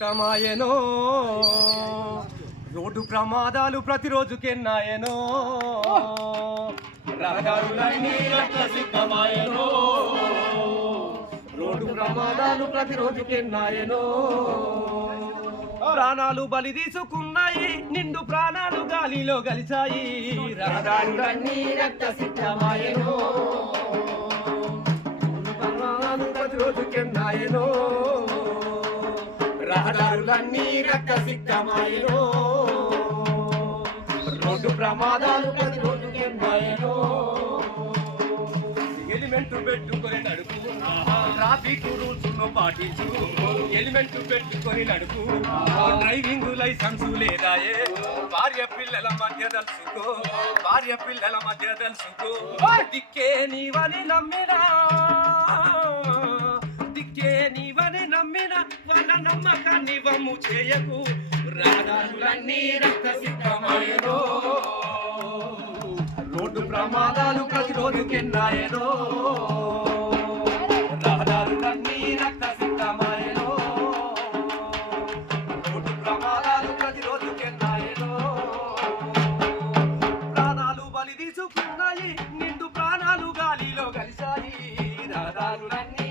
తమాయనో road ప్రమాదాలు ప్రతిరోజుకెన్నాయనో రహదారులన్నీ రక్తసిద్ధమాయనో road ప్రమాదాలు ప్రతిరోజుకెన్నాయనో ప్రాణాలు బలి తీసుకున్నాయి నిండు ప్రాణాలు గాలిలో గలిచాయి రహదారులన్నీ రక్తసిద్ధమాయనో ప్రమాదాలు ప్రతిరోజుకెన్నాయనో రహదారులన్నీ రక్తసిద్ధమాయనో రోడ్డు ప్రమాదాలు ప్రతిరోజుకెన్నాయనో ఎలిమెంట్ పెట్టుకొని నడుపు ట్రాఫిక్ రూల్స్ పాటించు ఎలిమెంట్ పెట్టుకొని నడుపు డ్రైవింగ్ లైసెన్స్ లేదాయే భార్య పిల్లల మధ్య తెలుసుకో దిక్కే నీవని నమ్మినా వాళ్ళ నమ్మకాన్ని వమ్ము చేయకు రహదారులన్నీ రక్తసిద్ధమాయనో రోడ్డు ప్రమాదాలు ప్రతిరోజుకెన్నాయనో రహదారులన్నీ రక్తసిద్ధమాయనో రోడ్డు ప్రమాదాలు ప్రతిరోజుకెన్నాయనో ప్రాణాలు బలి తీసుకున్నాయి నిండు ప్రాణాలు గాలిలో కలిశాయి రహదారులన్నీ